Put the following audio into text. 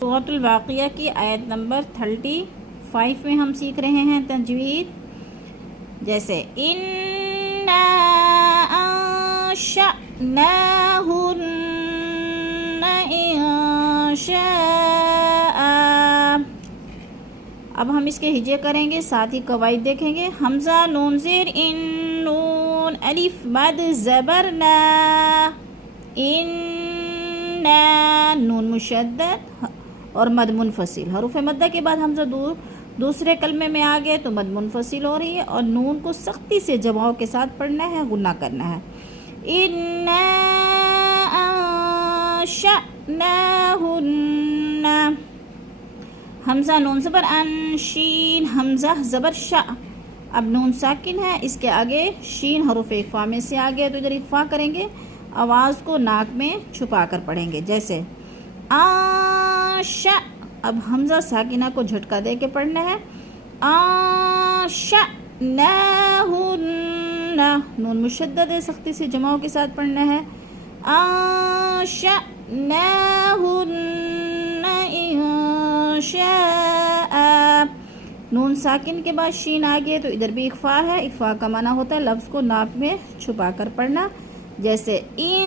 سورۃ الواقعہ کی آیت نمبر 35 میں ہم سیکھ رہے ہیں تجوید. جیسے اِنَّا أَنشَأْنَاهُنَّ إِنشَاءً. اب ہم اس کے ہجے کریں گے، ساتھ ہی قواعد دیکھیں گے. حمزہ نون زیر ان، نون الف مد زبر نا، اِنَّا نون مشدد اور مد منفصل. حروف مدہ کے بعد حمزہ دوسرے کلمے میں آ گئے تو مد منفصل ہو رہی ہے، اور نون کو سختی سے جماؤں کے ساتھ پڑھنا ہے، غنہ کرنا ہے. اِنَّا أَنشَأْنَاهُنَّ. حمزہ نون زبر ان، شین حمزہ زبر شا. اب نون ساکن ہے، اس کے آگے شین حروف اخفا میں سے آ گیا تو ادھر اخفا کریں گے، آواز کو ناک میں چھپا کر پڑھیں گے. جیسے آشا. اب حمزہ ساکنہ کو جھٹکا دے کے پڑھنا ہے. آشأناہن. نون مشدد ہے، سختی سے جماؤں کے ساتھ پڑھنا ہے. آشأناہن انشاء. نون ساکن کے بعد شین آ گئے تو ادھر بھی اخفا ہے. اخفا کا معنی ہوتا ہے لفظ کو ناک میں چھپا کر پڑھنا. جیسے